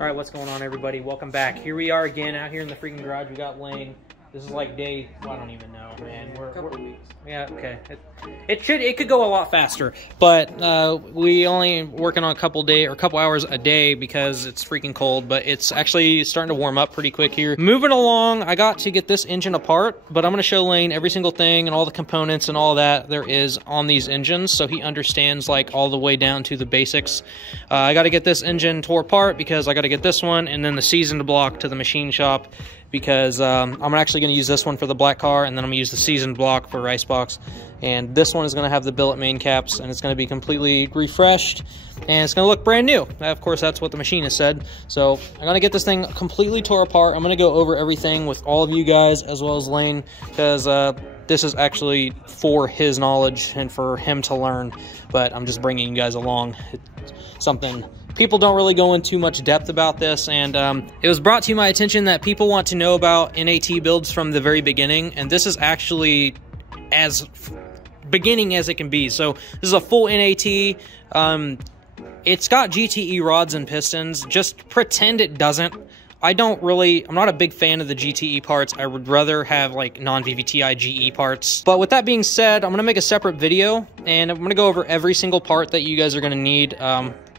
All right, what's going on, everybody? Welcome back. Here we are again out here in the freaking garage. We got Lane. This is like day, well, I don't even know, man. Couple weeks. Yeah, okay. It could go a lot faster, but we only working on a couple hours a day because it's freaking cold. But it's actually starting to warm up pretty quick here. Moving along, I got to get this engine apart, but I'm gonna show Lane every single thing and all the components and all that there is on these engines, so he understands like all the way down to the basics. I got to get this engine tore apart because I got to get this one and then the seasoned block to the machine shop, because I'm actually going to use this one for the black car, and then I'm going to use the seasoned block for Icebox. And this one is going to have the billet main caps, and it's going to be completely refreshed, and it's going to look brand new. Of course, that's what the machinist said. So I'm going to get this thing completely tore apart. I'm going to go over everything with all of you guys as well as Lane, because this is actually for his knowledge and for him to learn, but I'm just bringing you guys along. It's something people don't really go in too much depth about this, and it was brought to my attention that people want to know about NAT builds from the very beginning, and this is actually as beginning as it can be. So this is a full NAT. It's got GTE rods and pistons. Just pretend it doesn't. I'm not a big fan of the GTE parts. I would rather have like non-VVTI GE parts. But with that being said, I'm gonna make a separate video, and I'm gonna go over every single part that you guys are gonna need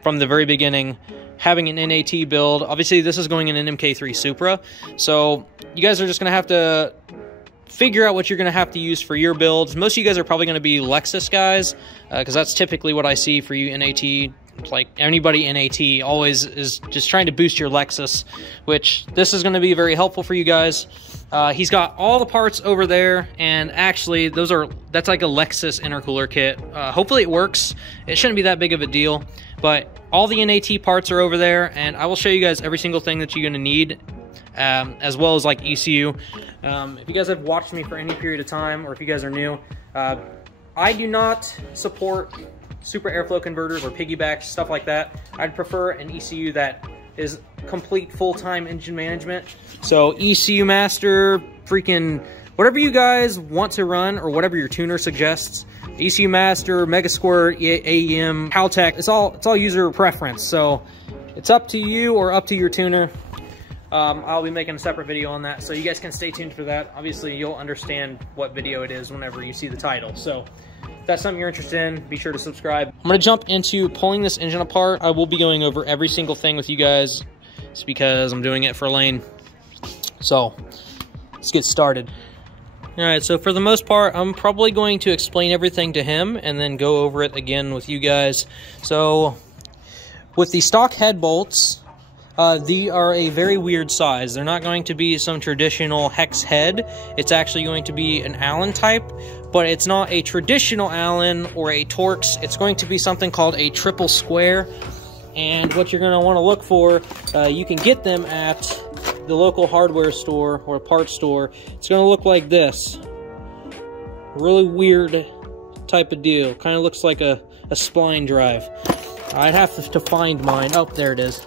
from the very beginning, having an NAT build. Obviously, this is going in an MK3 Supra, so you guys are just gonna have to figure out what you're gonna have to use for your builds. Most of you guys are probably gonna be Lexus guys, because that's typically what I see for you NAT. Like anybody NAT always is just trying to boost your Lexus, which this is going to be very helpful for you guys. He's got all the parts over there, and actually that's like a Lexus intercooler kit. Hopefully it works. It shouldn't be that big of a deal, but all the NAT parts are over there, and I will show you guys every single thing that you're going to need, as well as like ECU. If you guys have watched me for any period of time, or if you guys are new, I do not support super airflow converters or piggybacks, stuff like that. I'd prefer an ECU that is complete full-time engine management. So ECU master, freaking whatever you guys want to run, or whatever your tuner suggests. ECU master, Mega Squirt, AEM, Haltech, it's all user preference. So it's up to you or up to your tuner. I'll be making a separate video on that, so you guys can stay tuned for that. Obviously, you'll understand what video it is whenever you see the title. So if that's something you're interested in, be sure to subscribe. I'm going to jump into pulling this engine apart. I will be going over every single thing with you guys. It's because I'm doing it for Lane. So let's get started. All right, so for the most part, I'm probably going to explain everything to him and then go over it again with you guys. So with the stock head bolts, they are a very weird size. They're not going to be some traditional hex head. It's actually going to be an Allen type, but it's not a traditional Allen or a Torx. It's going to be something called a triple square. And what you're going to want to look for, you can get them at the local hardware store or parts store. It's going to look like this. Really weird type of deal. Kind of looks like a spline drive. I'd have to find mine. Oh, there it is.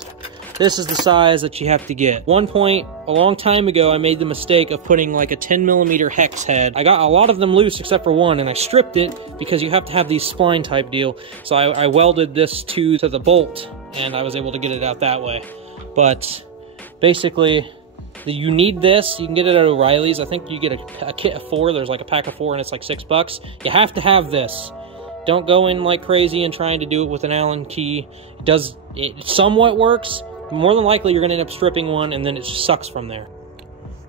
This is the size that you have to get. One point, a long time ago, I made the mistake of putting like a 10mm hex head. I got a lot of them loose except for one, and I stripped it because you have to have these spline type deal. So I welded this to the bolt, and I was able to get it out that way. But basically, you need this. You can get it at O'Reilly's. I think you get a kit of 4. There's like a pack of 4, and it's like $6. You have to have this. Don't go in like crazy and trying to do it with an Allen key. It somewhat works. More than likely, you're going to end up stripping one, and then it just sucks from there.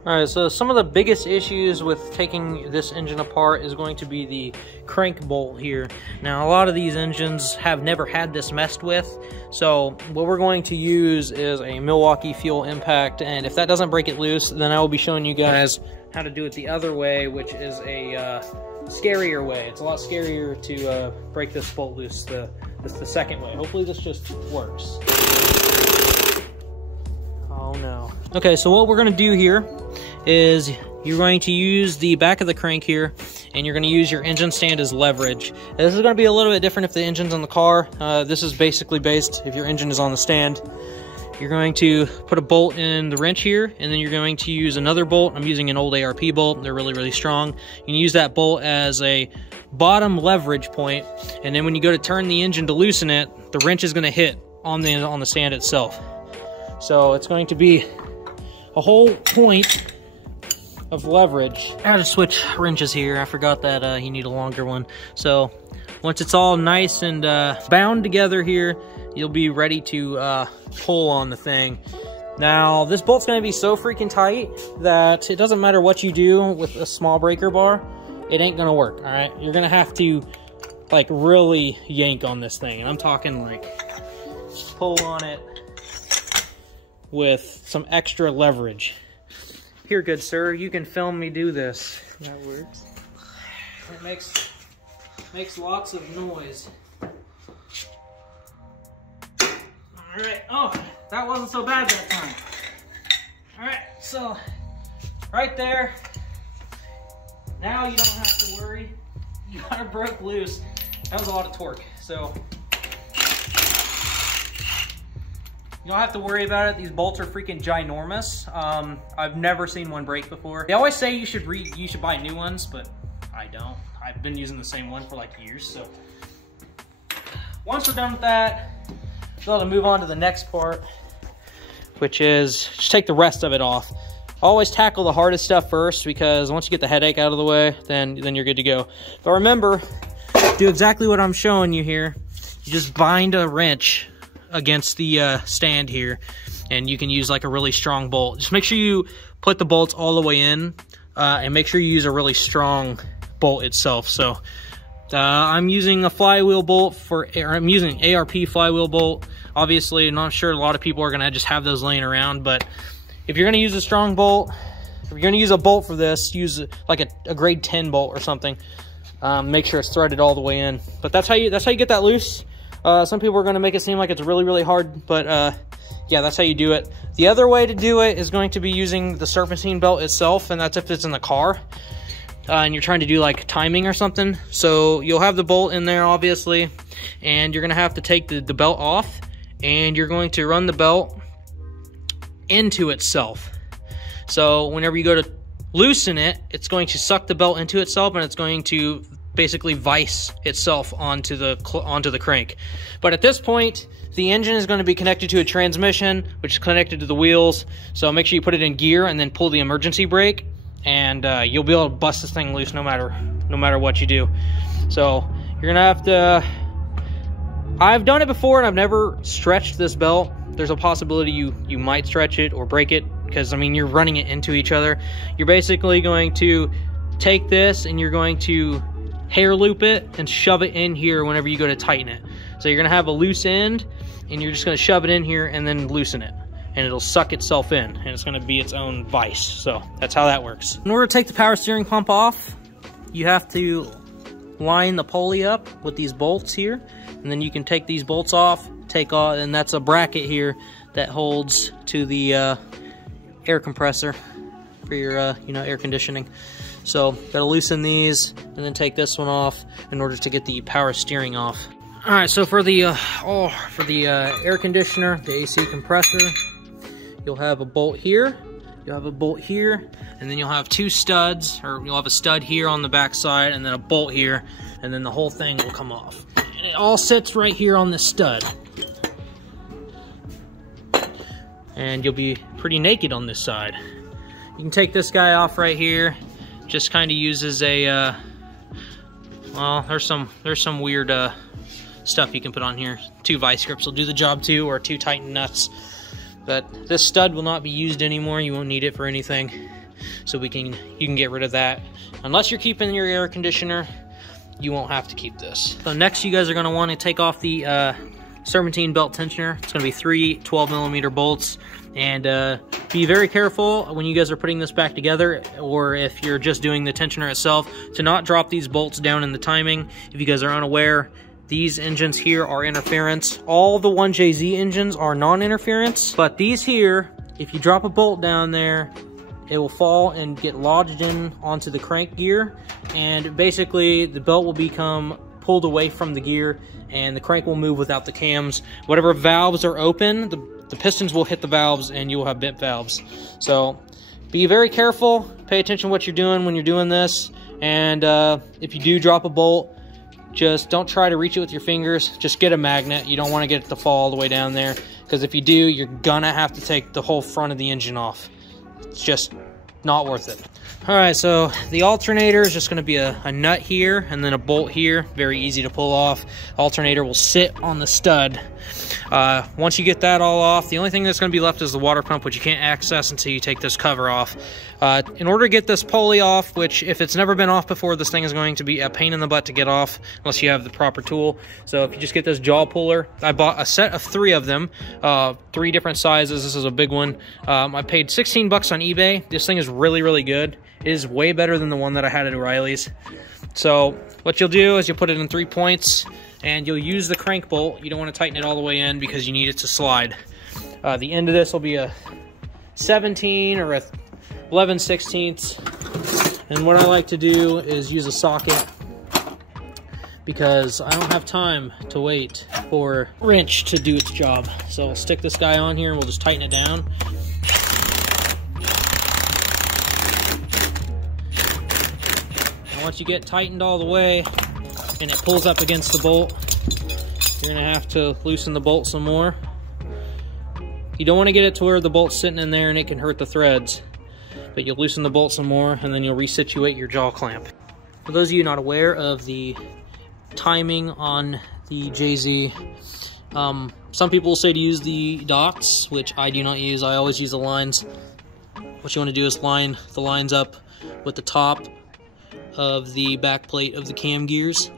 Alright, so some of the biggest issues with taking this engine apart is going to be the crank bolt here. Now, a lot of these engines have never had this messed with, so what we're going to use is a Milwaukee fuel impact, and if that doesn't break it loose, then I will be showing you guys how to do it the other way, which is a scarier way. It's a lot scarier to break this bolt loose the second way. Hopefully this just works. Oh no. Okay, so what we're going to do here is you're going to use the back of the crank here, and you're going to use your engine stand as leverage. This is going to be a little bit different if the engine's on the car. This is basically based if your engine is on the stand. You're going to put a bolt in the wrench here, and then you're going to use another bolt. I'm using an old ARP bolt. They're really, really strong. You can use that bolt as a bottom leverage point, and then when you go to turn the engine to loosen it, the wrench is going to hit on the stand itself. So it's going to be a whole point of leverage. I gotta switch wrenches here. I forgot that you need a longer one. So once it's all nice and bound together here, you'll be ready to pull on the thing. Now, this bolt's gonna be so freaking tight that it doesn't matter what you do with a small breaker bar, it ain't gonna work, all right? You're gonna have to like really yank on this thing. And I'm talking like pull on it with some extra leverage. Here, good sir, you can film me do this. That works. It makes lots of noise. All right, oh, that wasn't so bad that time. All right, so right there. Now you don't have to worry. You got it broke loose. That was a lot of torque, so you don't have to worry about it. These bolts are freaking ginormous. I've never seen one break before. They always say you should buy new ones, but I don't. I've been using the same one for like years, so once we're done with that, we'll have to move on to the next part, which is just take the rest of it off. Always tackle the hardest stuff first, because once you get the headache out of the way, then you're good to go. But remember, do exactly what I'm showing you here. You just bind a wrench against the stand here, and you can use like a really strong bolt. Just make sure you put the bolts all the way in, and make sure you use a really strong bolt itself. So I'm using a flywheel bolt I'm using ARP flywheel bolt. Obviously, I'm not sure a lot of people are gonna just have those laying around, but if you're gonna use a strong bolt, if you're gonna use a bolt for this, use like a grade 10 bolt or something. Make sure it's threaded all the way in. But that's how you get that loose. Some people are gonna make it seem like it's really, really hard, but yeah, that's how you do it. The other way to do it is going to be using the serpentine belt itself, and that's if it's in the car. And you're trying to do like timing or something. So you'll have the bolt in there, obviously, and you're gonna have to take the belt off, and you're going to run the belt into itself. So whenever you go to loosen it, it's going to suck the belt into itself, and it's going to basically vice itself onto the crank. But at this point, the engine is going to be connected to a transmission, which is connected to the wheels. So make sure you put it in gear and then pull the emergency brake, and you'll be able to bust this thing loose no matter what you do. So you're gonna have to, I've done it before and I've never stretched this belt. There's a possibility you might stretch it or break it, because I mean, you're running it into each other. You're basically going to take this and you're going to hair loop it and shove it in here whenever you go to tighten it. So you're gonna have a loose end, and you're just gonna shove it in here and then loosen it, and it'll suck itself in, and it's gonna be its own vice. So that's how that works. In order to take the power steering pump off, you have to line the pulley up with these bolts here, and then you can take these bolts off, and that's a bracket here that holds to the air compressor for your air conditioning. So gotta loosen these and then take this one off in order to get the power steering off. All right, so for the air conditioner, the AC compressor, you'll have a bolt here, you'll have a bolt here, and then you'll have two studs, or you'll have a stud here on the back side and then a bolt here, and then the whole thing will come off. And it all sits right here on this stud. And you'll be pretty naked on this side. You can take this guy off right here. Just kind of uses a, well, there's some weird stuff you can put on here. 2 vice grips will do the job too, or 2 tighten nuts. But this stud will not be used anymore. You won't need it for anything. So you can get rid of that. Unless you're keeping your air conditioner, you won't have to keep this. So next you guys are gonna want to take off the serpentine belt tensioner. It's gonna be 3 12mm bolts. And be very careful when you guys are putting this back together, or if you're just doing the tensioner itself, to not drop these bolts down in the timing. If you guys are unaware, these engines here are interference. All the 2jzge engines are non-interference, but these here, if you drop a bolt down there, it will fall and get lodged in onto the crank gear, and basically the belt will become pulled away from the gear, and the crank will move without the cams. Whatever valves are open, the pistons will hit the valves, and you will have bent valves. So be very careful, pay attention to what you're doing when you're doing this, and if you do drop a bolt, just don't try to reach it with your fingers. Just get a magnet. You don't want to get it to fall all the way down there, because if you do, you're gonna have to take the whole front of the engine off. It's just not worth it. All right, so the alternator is just going to be a nut here and then a bolt here. Very easy to pull off. Alternator will sit on the stud. Once you get that all off, the only thing that's going to be left is the water pump, which you can't access until you take this cover off. In order to get this pulley off, which if it's never been off before, this thing is going to be a pain in the butt to get off unless you have the proper tool. So if you just get this jaw puller, I bought a set of 3 of them, 3 different sizes. This is a big one. I paid 16 bucks on eBay. This thing is really, really good. It is way better than the one that I had at O'Reilly's. So what you'll do is you'll put it in 3 points and you'll use the crank bolt. You don't want to tighten it all the way in because you need it to slide. The end of this will be a 17 or a 11/16. And what I like to do is use a socket because I don't have time to wait for a wrench to do its job. So we'll stick this guy on here and we'll just tighten it down. Once you get tightened all the way and it pulls up against the bolt, you're going to have to loosen the bolt some more. You don't want to get it to where the bolt's sitting in there and it can hurt the threads, but you'll loosen the bolt some more and then you'll resituate your jaw clamp. For those of you not aware of the timing on the JZ, some people will say to use the dots, which I do not use. I always use the lines. What you want to do is line the lines up with the top of the back plate of the cam gears,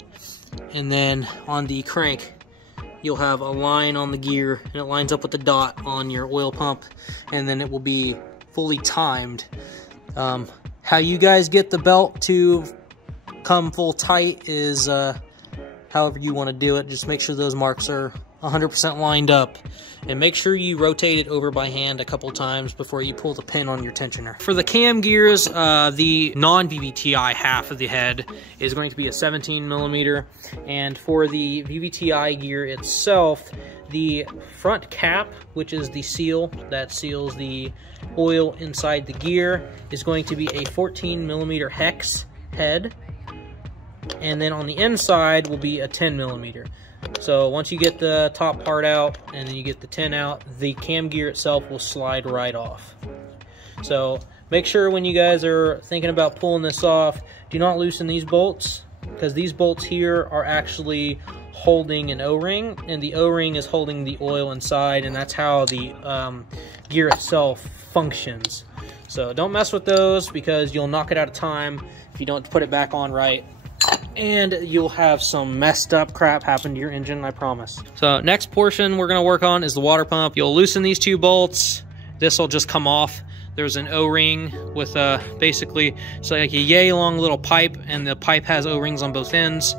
and then on the crank you'll have a line on the gear and it lines up with the dot on your oil pump, and then it will be fully timed. How you guys get the belt to come full tight is however you want to do it. Just make sure those marks are 100% lined up, and make sure you rotate it over by hand a couple times before you pull the pin on your tensioner. For the cam gears, the non-VVTI half of the head is going to be a 17mm, and for the VVTI gear itself, the front cap, which is the seal that seals the oil inside the gear, is going to be a 14mm hex head, and then on the inside will be a 10mm. So once you get the top part out and then you get the 10 out, the cam gear itself will slide right off. So make sure when you guys are thinking about pulling this off, do not loosen these bolts, because these bolts here are actually holding an O-ring, and the O-ring is holding the oil inside, and that's how the gear itself functions. So don't mess with those because you'll knock it out of time if you don't put it back on right. And you'll have some messed up crap happen to your engine, I promise. So next portion we're going to work on is the water pump. You'll loosen these 2 bolts. This will just come off. There's an O-ring with basically it's like a yay long little pipe, and the pipe has O-rings on both ends,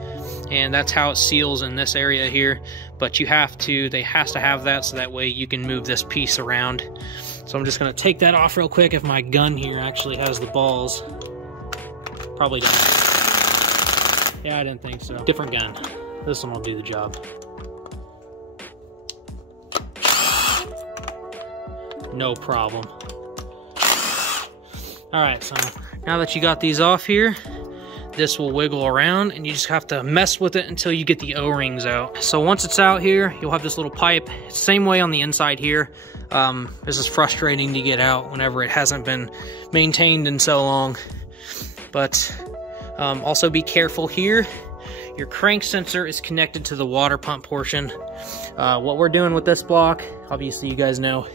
and that's how it seals in this area here. But you have to, they has to have that so that way you can move this piece around. So I'm just going to take that off real quick if my gun here actually has the balls. Probably doesn't. Yeah, I didn't think so. Different gun. This one will do the job. No problem. Alright, so now that you got these off here, this will wiggle around and you just have to mess with it until you get the O-rings out. So once it's out here, you'll have this little pipe. Same way on the inside here. This is frustrating to get out whenever it hasn't been maintained in so long. But also be careful here. Your crank sensor is connected to the water pump portion. What we're doing with this block, obviously you guys know,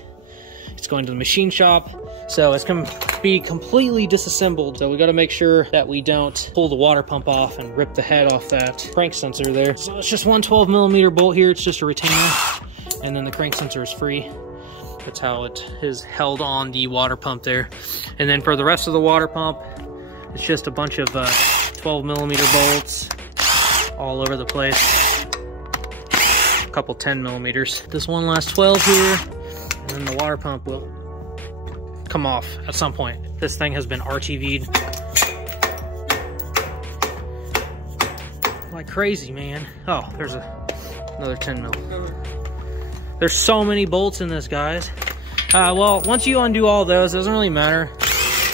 it's going to the machine shop. So it's going to be completely disassembled. So we got to make sure that we don't pull the water pump off and rip the head off that crank sensor there. So it's just one 12mm bolt here. It's just a retainer. And then the crank sensor is free. That's how it is held on the water pump there. And then for the rest of the water pump, it's just a bunch of 12mm bolts all over the place. A couple 10mm. This one last 12 here, and then the water pump will come off at some point. This thing has been RTV'd like crazy, man. Oh, there's another 10mm. There's so many bolts in this, guys. Well, once you undo all those, it doesn't really matter.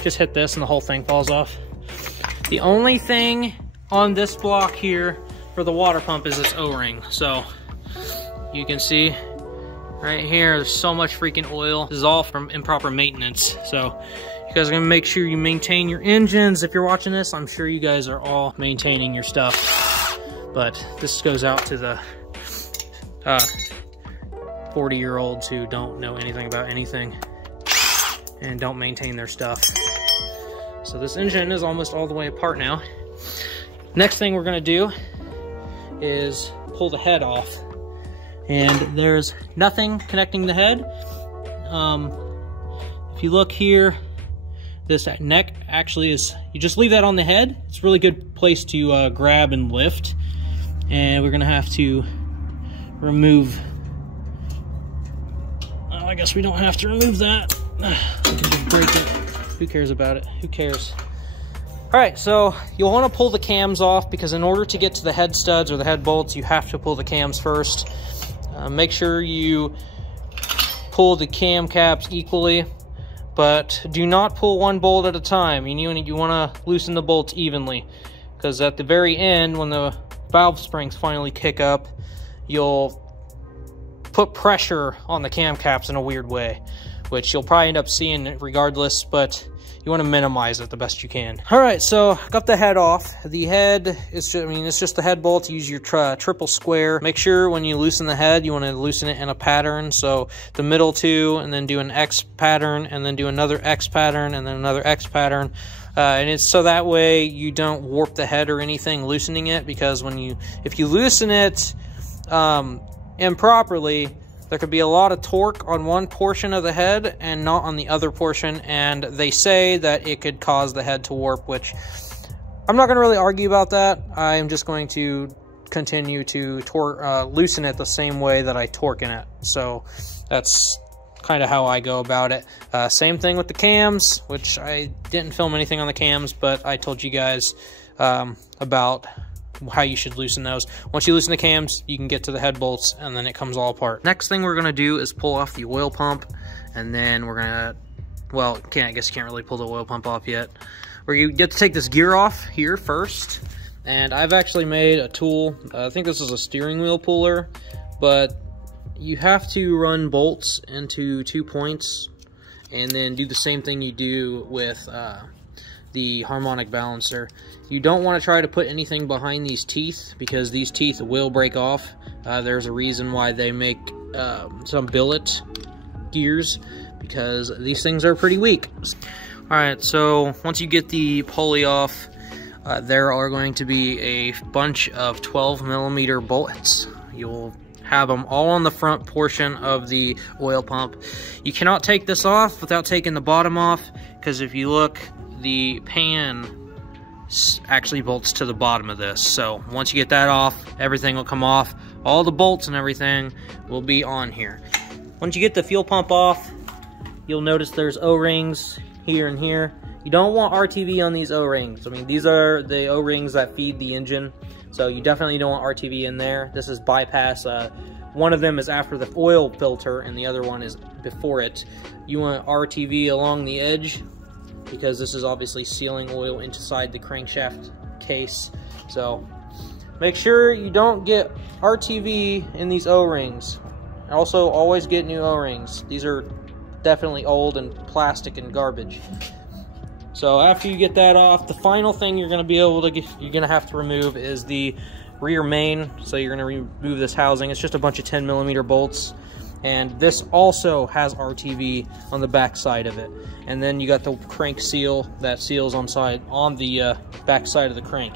Just hit this and the whole thing falls off. The only thing on this block here for the water pump is this O-ring. So you can see right here. There's so much freaking oil. This is all from improper maintenance. So you guys are gonna make sure you maintain your engines. If you're watching this, I'm sure you guys are all maintaining your stuff. But this goes out to the 40-year-olds who don't know anything about anything and don't maintain their stuff. So this engine is almost all the way apart now. Next thing we're gonna do is pull the head off. And there's nothing connecting the head. If you look here, this neck actually is, you just leave that on the head. It's a really good place to grab and lift. And we're gonna have to remove, well, I guess we don't have to remove that. We can just break it. Who cares about it? Who cares? All right, so you'll want to pull the cams off because in order to get to the head studs or the head bolts, you have to pull the cams first. Make sure you pull the cam caps equally, but do not pull one bolt at a time. You want to loosen the bolts evenly, because at the very end, when the valve springs finally kick up, you'll put pressure on the cam caps in a weird way, which you'll probably end up seeing regardless, but you want to minimize it the best you can. All right, so got the head off. The head is just, it's just the head bolt. Use your triple square. Make sure when you loosen the head, you want to loosen it in a pattern. So the middle two, and then do an X pattern, and then do another X pattern, and then another X pattern. And it's so that way you don't warp the head or anything loosening it, because if you loosen it improperly, there could be a lot of torque on one portion of the head and not on the other portion, and they say that it could cause the head to warp, which I'm not going to really argue about that. I'm just going to continue to loosen it the same way that I torque in it. So that's kind of how I go about it. Same thing with the cams, which I didn't film anything on the cams, but I told you guys about how you should loosen those. Once you loosen the cams, you can get to the head bolts, and then it comes all apart. Next thing we're gonna do is pull off the oil pump, and then we're gonna, well, I guess you can't really pull the oil pump off yet. You get to take this gear off here first, and I've actually made a tool. I think this is a steering wheel puller, but you have to run bolts into 2 points, and then do the same thing you do with the harmonic balancer. You don't want to try to put anything behind these teeth, because these teeth will break off. There's a reason why they make some billet gears, because these things are pretty weak. Alright, so once you get the pulley off, there are going to be a bunch of 12mm bolts. You'll have them all on the front portion of the oil pump. You cannot take this off without taking the bottom off, because if you look, the pan actually bolts to the bottom of this. So once you get that off, everything will come off. All the bolts and everything will be on here. Once you get the fuel pump off, you'll notice there's O-rings here and here. You don't want RTV on these O-rings. I mean, these are the O-rings that feed the engine, so you definitely don't want RTV in there. This is bypass. One of them is after the oil filter, and the other one is before it. You want RTV along the edge, because this is obviously sealing oil inside the crankshaft case. So make sure you don't get RTV in these O-rings. Also, always get new O-rings. These are definitely old and plastic and garbage. So after you get that off, the final thing you're going to have to remove is the rear main. So you're going to remove this housing. It's just a bunch of 10mm bolts. And this also has RTV on the back side of it. And then you got the crank seal that seals on the back side of the crank.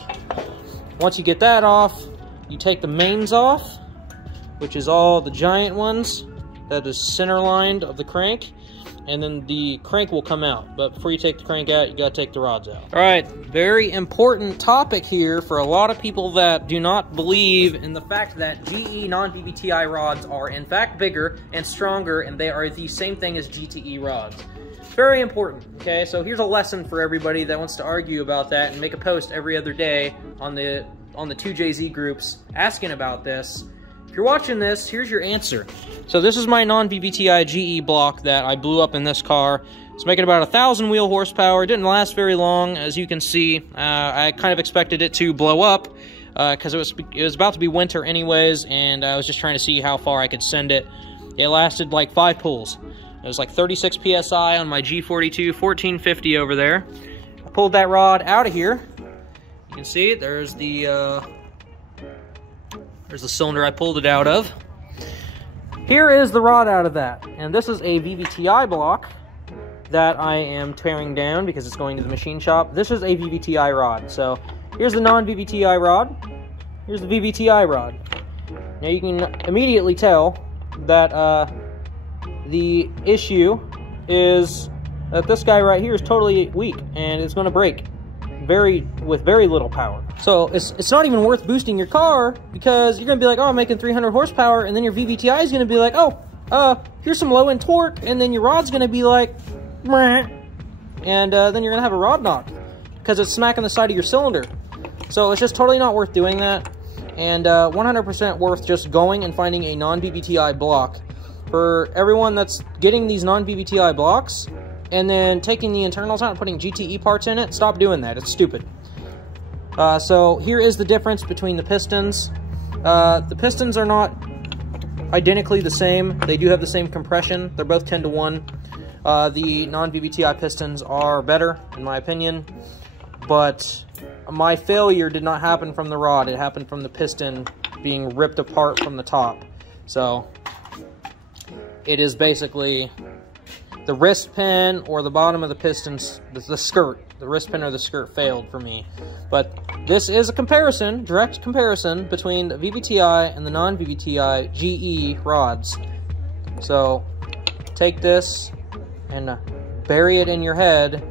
Once you get that off, you take the mains off, which is all the giant ones that is center lined of the crank, and then the crank will come out. But before you take the crank out, you gotta take the rods out. All right, very important topic here for a lot of people that do not believe in the fact that GE non-VVTI rods are in fact bigger and stronger, and they are the same thing as GTE rods. Very important, okay? So here's a lesson for everybody that wants to argue about that and make a post every other day on the 2JZ groups asking about this. If you're watching this, here's your answer. So this is my non-VVTI GE block that I blew up in this car. It's making about 1,000 wheel horsepower. It didn't last very long, as you can see. I kind of expected it to blow up because it was about to be winter anyways, and I was just trying to see how far I could send it. It lasted like 5 pulls. It was like 36 PSI on my G42 1450 over there. I pulled that rod out of here. You can see there's the cylinder I pulled it out of. Here is the rod out of that. And this is a VVTI block that I am tearing down because it's going to the machine shop. This is a VVTI rod. So here's the non-VVTI rod. Here's the VVTI rod. Now you can immediately tell that the issue is that this guy right here is totally weak and it's going to break with very little power. So it's not even worth boosting your car because you're going to be like, oh, I'm making 300 horsepower, and then your VVTI is going to be like, oh, here's some low-end torque, and then your rod's going to be like, meh, and then you're going to have a rod knock because it's smacking the side of your cylinder. So it's just totally not worth doing that, and 100% worth just going and finding a non-VVTI block. For everyone that's getting these non-VVTI blocks and then taking the internals out and putting GTE parts in it, stop doing that. It's stupid. So here is the difference between the pistons. The pistons are not identically the same. They do have the same compression. They're both 10-to-1. The non-VVTI pistons are better, in my opinion. But my failure did not happen from the rod. It happened from the piston being ripped apart from the top. So it is basically the wrist pin or the bottom of the pistons, the skirt. The wrist pin or the skirt failed for me. But this is a comparison, direct comparison, between the VVTI and the non-VVTI GE rods. So take this and bury it in your head,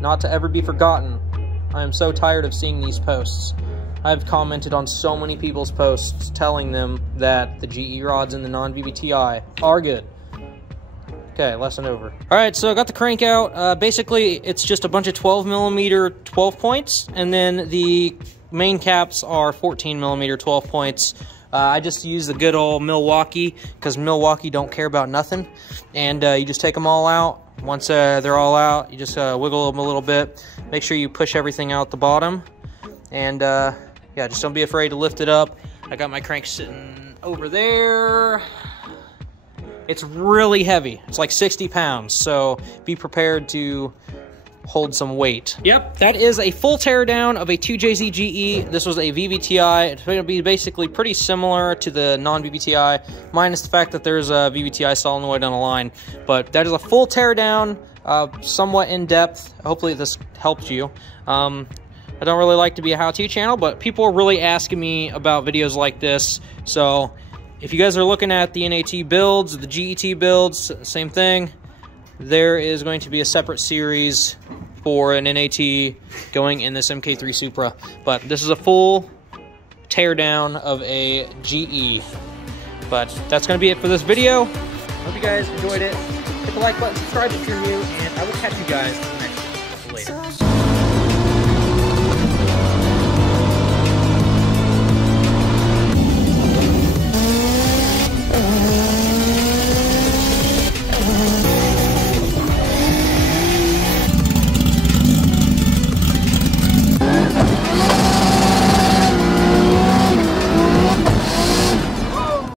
not to ever be forgotten. I am so tired of seeing these posts. I've commented on so many people's posts telling them that the GE rods and the non-VVTI are good. Okay, lesson over. Alright, so I got the crank out. Basically, it's just a bunch of 12mm 12 points, and then the main caps are 14mm 12 points. I just use the good old Milwaukee, because Milwaukee don't care about nothing. And you just take them all out. Once they're all out, you just wiggle them a little bit. Make sure you push everything out the bottom. And yeah, just don't be afraid to lift it up. I got my crank sitting over there. It's really heavy. It's like 60 pounds, so be prepared to hold some weight. Yep, that is a full teardown of a 2jzge-t. This was a VVTI. It's going to be basically pretty similar to the non-VVTI, minus the fact that there's a VVTI solenoid on a line. But that is a full teardown, somewhat in-depth. Hopefully this helped you. I don't really like to be a how-to channel, but people are really asking me about videos like this, so if you guys are looking at the NAT builds, the GET builds, same thing. There is going to be a separate series for an NAT going in this MK3 Supra. But this is a full teardown of a GE. But that's going to be it for this video. Hope you guys enjoyed it. Hit the like button, subscribe if you're new, and I will catch you guys next time. Later.